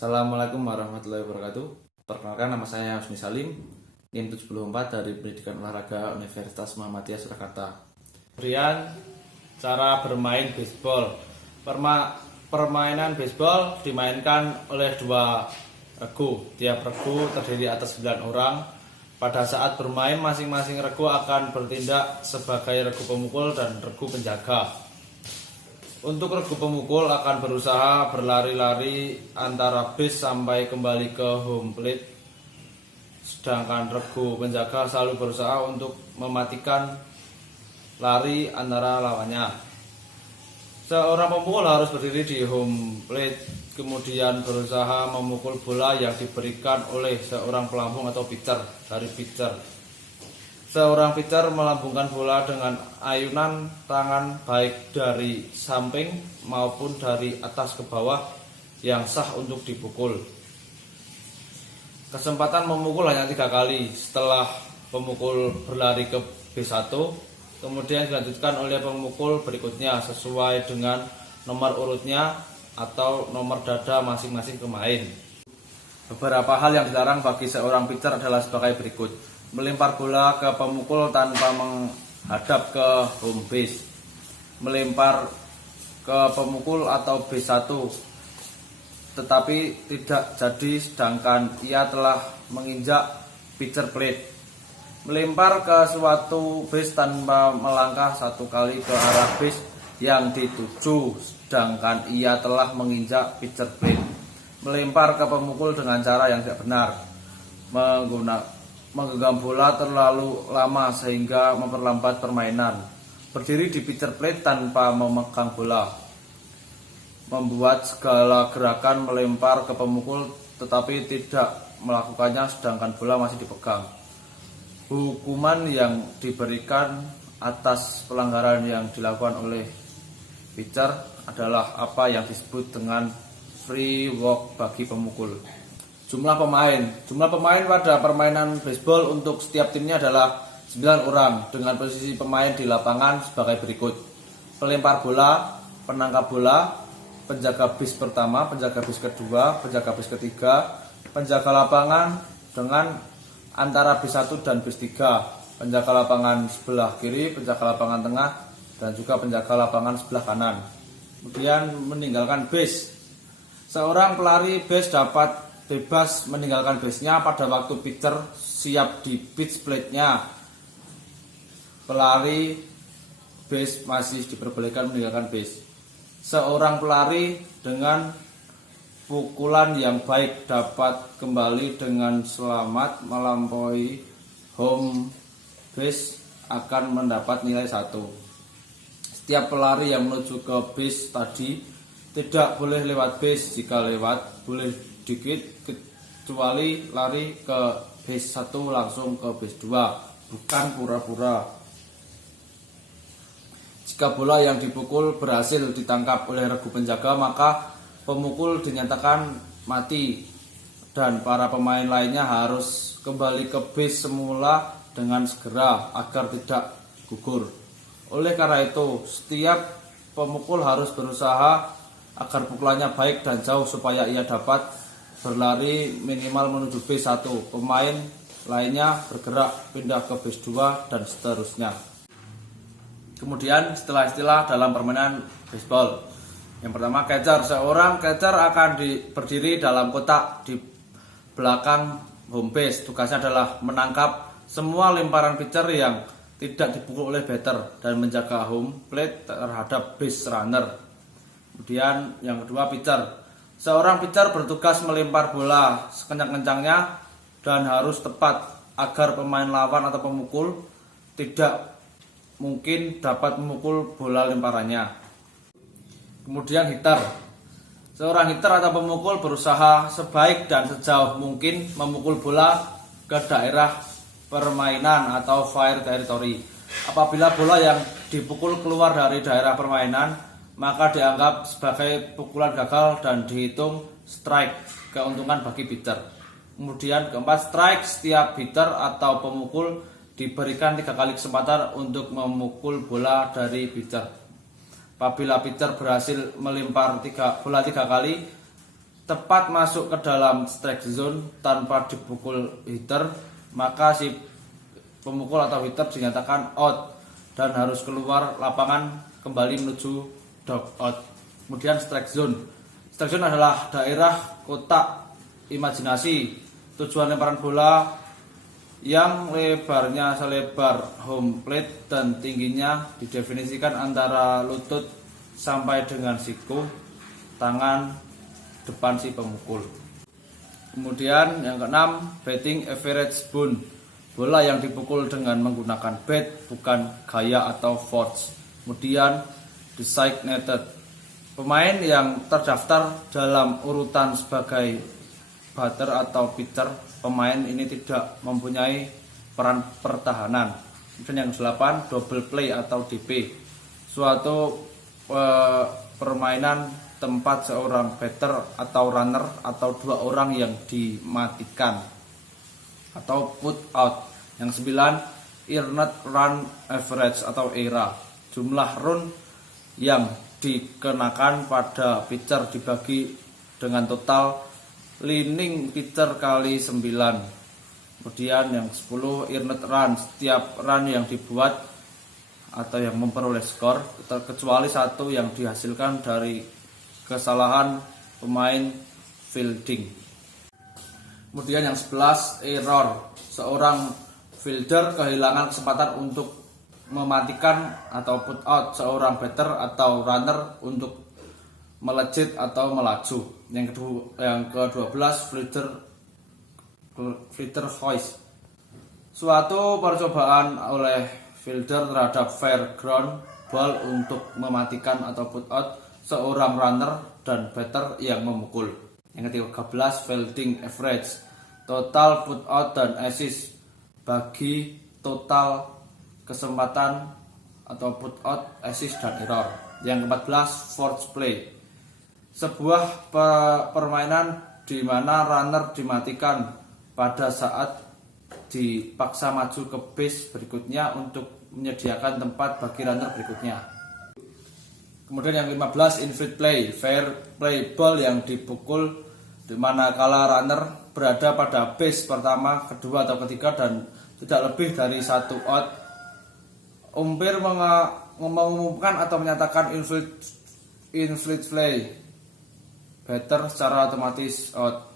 Assalamualaikum warahmatullahi wabarakatuh. Perkenalkan, nama saya Husni Salim, NIM 74 dari Pendidikan Olahraga Universitas Muhammadiyah Surakarta. Kemudian cara bermain baseball. Permainan baseball dimainkan oleh dua regu. Tiap regu terdiri atas 9 orang. Pada saat bermain, masing-masing regu akan bertindak sebagai regu pemukul dan regu penjaga. Untuk regu pemukul akan berusaha berlari-lari antara base sampai kembali ke home plate. Sedangkan regu penjaga selalu berusaha untuk mematikan lari antara lawannya. Seorang pemukul harus berdiri di home plate, kemudian berusaha memukul bola yang diberikan oleh seorang pelampung atau pitcher dari pitcher. Seorang pitcher melambungkan bola dengan ayunan tangan baik dari samping maupun dari atas ke bawah yang sah untuk dipukul. Kesempatan memukul hanya 3 kali. Setelah pemukul berlari ke B1, kemudian dilanjutkan oleh pemukul berikutnya sesuai dengan nomor urutnya atau nomor dada masing-masing pemain. Beberapa hal yang dilarang bagi seorang pitcher adalah sebagai berikut: melempar bola ke pemukul tanpa menghadap ke home base, melempar ke pemukul atau B1 tetapi tidak jadi sedangkan ia telah menginjak pitcher plate, melempar ke suatu base tanpa melangkah 1 kali ke arah base yang dituju sedangkan ia telah menginjak pitcher plate, melempar ke pemukul dengan cara yang tidak benar, menggenggam bola terlalu lama sehingga memperlambat permainan, berdiri di pitcher plate tanpa memegang bola, membuat segala gerakan melempar ke pemukul tetapi tidak melakukannya sedangkan bola masih dipegang. Hukuman yang diberikan atas pelanggaran yang dilakukan oleh pitcher adalah apa yang disebut dengan free walk bagi pemukul. Jumlah pemain pada permainan baseball untuk setiap timnya adalah 9 orang dengan posisi pemain di lapangan sebagai berikut: pelempar bola, penangkap bola, penjaga base pertama, penjaga base kedua, penjaga base ketiga, penjaga lapangan dengan antara base 1 dan base 3, penjaga lapangan sebelah kiri, penjaga lapangan tengah, dan juga penjaga lapangan sebelah kanan. Kemudian meninggalkan base. Seorang pelari base dapat bebas meninggalkan base-nya pada waktu pitcher siap di pitch plate-nya. Pelari base masih diperbolehkan meninggalkan base. Seorang pelari dengan pukulan yang baik dapat kembali dengan selamat melampaui home base akan mendapat nilai 1. Setiap pelari yang menuju ke base tadi tidak boleh lewat base. Jika lewat, boleh dikit, kecuali lari ke base 1 langsung ke base 2, bukan pura-pura. Jika bola yang dipukul berhasil ditangkap oleh regu penjaga, maka pemukul dinyatakan mati dan para pemain lainnya harus kembali ke base semula dengan segera agar tidak gugur. Oleh karena itu, setiap pemukul harus berusaha agar pukulannya baik dan jauh supaya ia dapat berlari minimal menuju base 1. Pemain lainnya bergerak pindah ke base 2 dan seterusnya. Kemudian istilah-istilah dalam permainan baseball. Yang pertama, catcher. Seorang catcher akan berdiri dalam kotak di belakang home base. Tugasnya adalah menangkap semua lemparan pitcher yang tidak dipukul oleh batter dan menjaga home plate terhadap base runner. Kemudian yang kedua, pitcher. Seorang pitcher bertugas melempar bola sekencang-kencangnya dan harus tepat agar pemain lawan atau pemukul tidak mungkin dapat memukul bola lemparannya. Kemudian hitter. Seorang hitter atau pemukul berusaha sebaik dan sejauh mungkin memukul bola ke daerah permainan atau fire territory. Apabila bola yang dipukul keluar dari daerah permainan, maka dianggap sebagai pukulan gagal dan dihitung strike, keuntungan bagi pitcher. Kemudian keempat, strike. Setiap hitter atau pemukul diberikan 3 kali kesempatan untuk memukul bola dari pitcher. Apabila pitcher berhasil melempar bola 3 kali, tepat masuk ke dalam strike zone tanpa dipukul hitter, maka si pemukul atau hitter dinyatakan out dan harus keluar lapangan kembali menuju dugout. Kemudian strike zone. Strike zone adalah daerah kotak imajinasi tujuan lemparan bola yang lebarnya selebar home plate dan tingginya didefinisikan antara lutut sampai dengan siku tangan depan si pemukul. Kemudian yang keenam, batting average bounce. Bola yang dipukul dengan menggunakan bat, bukan gaya atau force. Kemudian designated. Pemain yang terdaftar dalam urutan sebagai batter atau pitcher, pemain ini tidak mempunyai peran pertahanan. Kemudian yang 8, double play atau DP. Suatu permainan tempat seorang batter atau runner atau dua orang yang dimatikan atau put out. Yang 9, earned run average atau ERA. Jumlah run yang dikenakan pada pitcher dibagi dengan total inning pitcher kali 9. Kemudian yang 10, earned run. Setiap run yang dibuat atau yang memperoleh skor kecuali satu yang dihasilkan dari kesalahan pemain fielding. Kemudian yang 11, error. Seorang fielder kehilangan kesempatan untuk mematikan atau put out seorang batter atau runner untuk melejit atau melaju. Yang ke-12, fielder hoist. Suatu percobaan oleh fielder terhadap fair ground ball untuk mematikan atau put out seorang runner dan batter yang memukul. Yang ke-13, fielding average. Total put out dan assist bagi total kesempatan atau put out, assist dan error. Yang ke-14, force play. Sebuah permainan di mana runner dimatikan pada saat dipaksa maju ke base berikutnya untuk menyediakan tempat bagi runner berikutnya. Kemudian yang 15, infield play. Fair play ball yang dipukul di mana kala runner berada pada base pertama, kedua atau ketiga dan tidak lebih dari 1 out. Umpir mengumumkan atau menyatakan infield play. Batter secara otomatis out.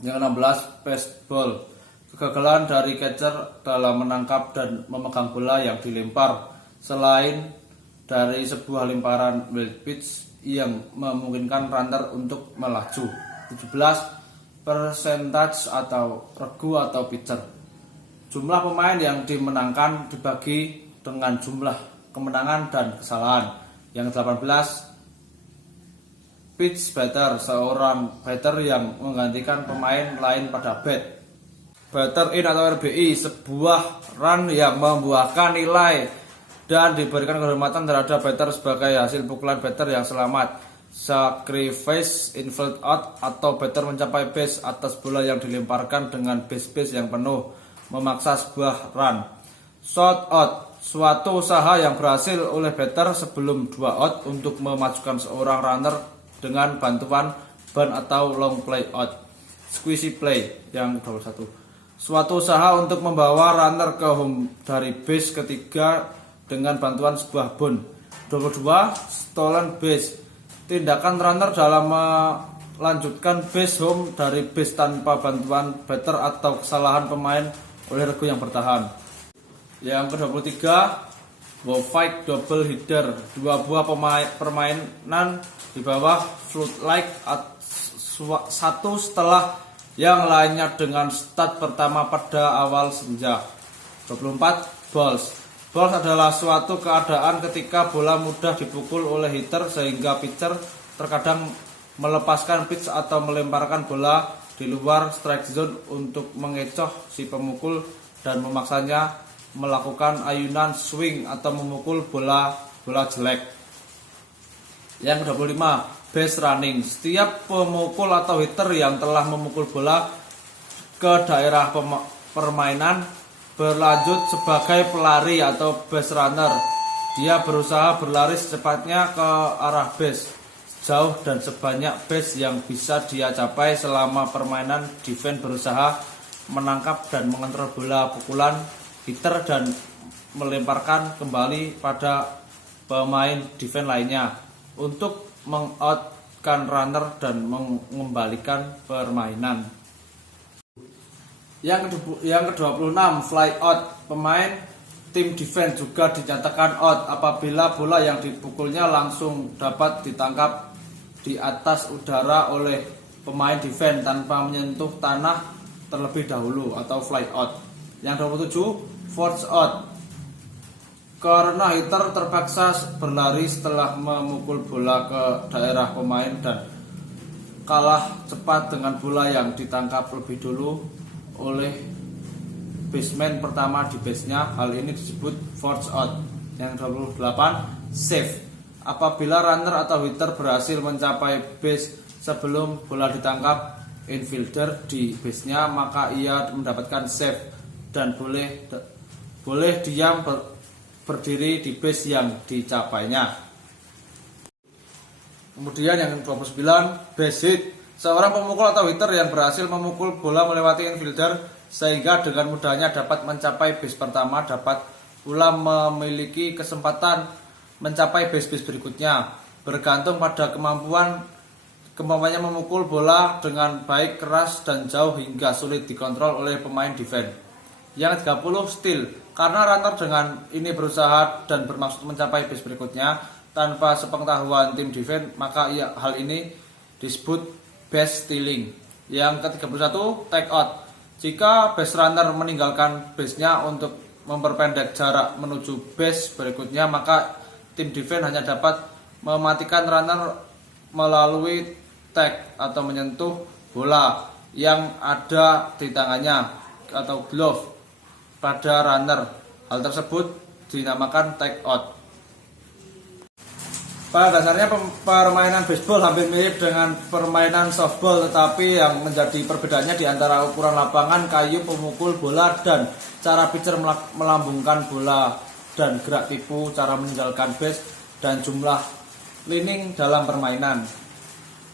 Yang 16, pass ball. Kegagalan dari catcher dalam menangkap dan memegang bola yang dilempar selain dari sebuah lemparan wild pitch yang memungkinkan runner untuk melaju. 17, percentage atau regu atau pitcher. Jumlah pemain yang dimenangkan dibagi dengan jumlah kemenangan dan kesalahan. Yang 18, pitch batter. Seorang batter yang menggantikan pemain lain pada bat. Batter in atau RBI, sebuah run yang membuahkan nilai dan diberikan kehormatan terhadap batter sebagai hasil pukulan batter yang selamat. Sacrifice infield out atau batter mencapai base atas bola yang dilemparkan dengan base yang penuh memaksa sebuah run. Shot out, suatu usaha yang berhasil oleh batter sebelum 2 out untuk memajukan seorang runner dengan bantuan ban atau long play out. Squeeze play yang 21, suatu usaha untuk membawa runner ke home dari base ketiga dengan bantuan sebuah bone. 22, stolen base. Tindakan runner dalam melanjutkan base home dari base tanpa bantuan batter atau kesalahan pemain oleh regu yang bertahan. Yang ke-23, fight double header. Dua buah permainan di bawah floodlight satu setelah yang lainnya dengan start pertama pada awal senja. 24, balls. Balls adalah suatu keadaan ketika bola mudah dipukul oleh hitter sehingga pitcher terkadang melepaskan pitch atau melemparkan bola di luar strike zone untuk mengecoh si pemukul dan memaksanya melakukan ayunan swing atau memukul bola jelek. Yang ke-25, base running. Setiap pemukul atau hitter yang telah memukul bola ke daerah permainan berlanjut sebagai pelari atau base runner. Dia berusaha berlari secepatnya ke arah base. jauh dan sebanyak base yang bisa dia capai selama permainan. Defense berusaha menangkap dan mengontrol bola pukulan hitter dan melemparkan kembali pada pemain defense lainnya untuk mengoutkan runner dan mengembalikan permainan. Yang ke-26, fly out. Pemain tim defense juga dinyatakan out apabila bola yang dipukulnya langsung dapat ditangkap di atas udara oleh pemain defense tanpa menyentuh tanah terlebih dahulu atau fly out. Yang 27, force out. Karena hitter terpaksa berlari setelah memukul bola ke daerah pemain dan kalah cepat dengan bola yang ditangkap lebih dulu oleh baseman pertama di base-nya. Hal ini disebut force out. Yang 28, save. Apabila runner atau hitter berhasil mencapai base sebelum bola ditangkap infielder di base-nya, maka ia mendapatkan save dan boleh diam berdiri di base yang dicapainya. Kemudian yang 29, base hit. Seorang pemukul atau hitter yang berhasil memukul bola melewati infielder sehingga dengan mudahnya dapat mencapai base pertama dapat pula memiliki kesempatan mencapai base-base berikutnya, bergantung pada kemampuannya memukul bola dengan baik, keras, dan jauh hingga sulit dikontrol oleh pemain defense. Yang 30, steal. Karena runner dengan ini berusaha dan bermaksud mencapai base berikutnya tanpa sepengetahuan tim defense, maka hal ini disebut base stealing. Yang ke-31, take out. Jika base runner meninggalkan base-nya untuk memperpendek jarak menuju base berikutnya, maka tim defense hanya dapat mematikan runner melalui tag atau menyentuh bola yang ada di tangannya atau glove pada runner. Hal tersebut dinamakan take out. Pada dasarnya permainan baseball hampir mirip dengan permainan softball, tetapi yang menjadi perbedaannya di antara ukuran lapangan, kayu pemukul bola, dan cara pitcher melambungkan bola, dan gerak tipu, cara meninggalkan base, dan jumlah inning dalam permainan.